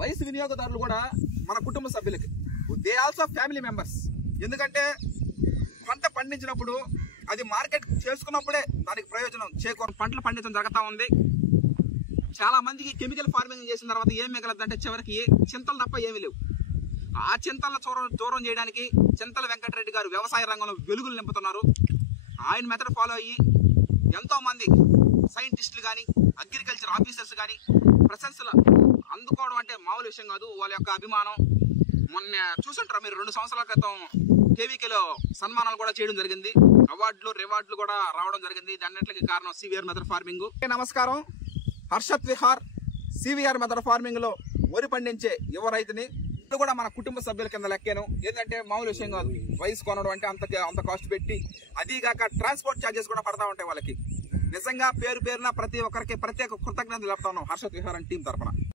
Rice వినియోగదారులు కూడా మన కుటుంబ సభ్యులకి, దే ఆల్సో ఫ్యామిలీ మెంబర్స్. ఎందుకంటే పంట పండించినప్పుడు అది మార్కెట్ చేసుకున్నప్పుడే దానికి ప్రయోజనం చేకూరు. పంటలు పండించడం జరుగుతూ ఉంది. చాలా మందికి కెమికల్ ఫార్మింగ్ చేసిన తర్వాత ఏం మిగలదంటే చివరికి చింతలు తప్ప ఏమీ లేవు. ఆ చింతల దూరం చేయడానికి చింతల వెంకటరెడ్డి గారు వ్యవసాయ రంగంలో వెలుగులు నింపుతున్నారు. ఆయన మెథడ్ ఫాలో అయ్యి ఎంతో మంది సైంటిస్టులు కానీ అగ్రికల్చర్ ఆఫీసర్స్ కానీ ప్రశంసలు అందుకోవడం అంటే మామూలు విషయం కాదు. వాళ్ళ యొక్క అభిమానం మొన్న చూసుంటారు మీరు, 2 సంవత్సరాల క్రితం కేవీకేలో సన్మానాలు కూడా చేయడం జరిగింది. అవార్డులు రివార్డులు కూడా రావడం జరిగింది. దాన్నిటికి కారణం సివిఆర్ మెథడ్ ఫార్మింగ్. నమస్కారం, Harshat Vihar CVR method farming లో వరి పండించే యువ రైతుని. ఇది కూడా మన కుటుంబ సభ్యుల కింద లెక్కాను. ఏంటంటే మామూలు విషయం కాదు. రైస్ కొనడం అంటే అంత కాస్ట్ పెట్టి, అదీగాక ట్రాన్స్పోర్ట్ ఛార్జెస్ కూడా పడతా ఉంటాయి వాళ్ళకి. నిజంగా పేరున ప్రతి ఒక్కరికి ప్రత్యేక కృతజ్ఞతలు చెప్తా ఉన్నాం హర్షత్ విహార్ టీం తరఫున.